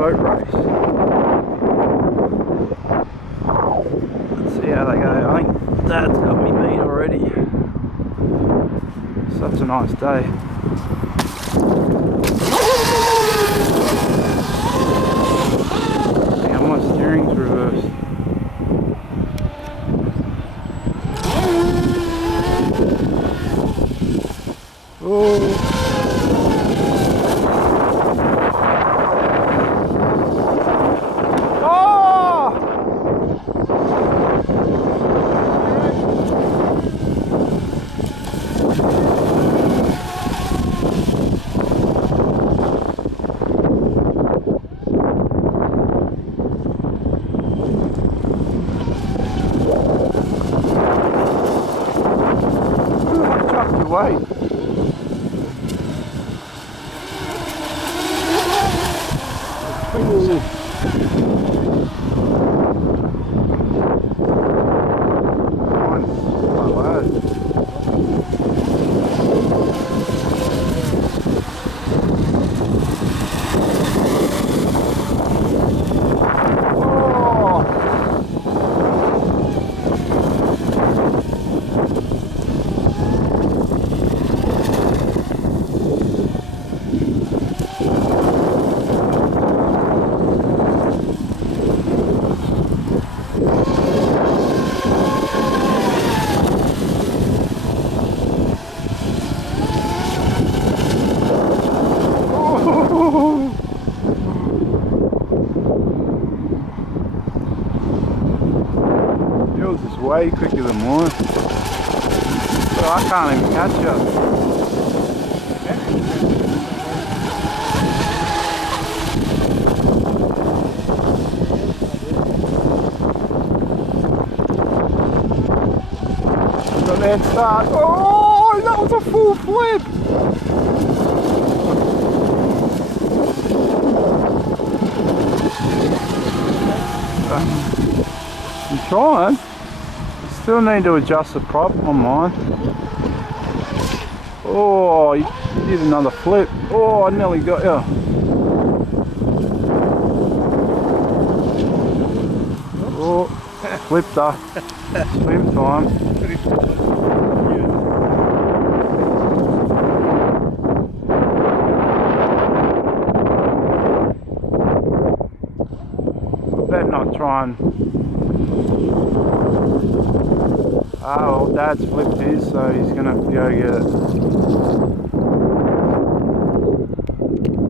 boat race. Let's see how they go. I think Dad's got me beat already. Such a nice day. Damn, my steering's reversed. Oh. Way. Yours is way quicker than mine. So I can't even catch you. Got the head start. Oh, that was a full flip. I'm trying. Still need to adjust the prop on mine. Oh, you did another flip. Oh, I nearly got you. Oh, flipped her. Swim time. Better not try and... Oh, well, Dad's flipped his, so he's gonna have to go get it.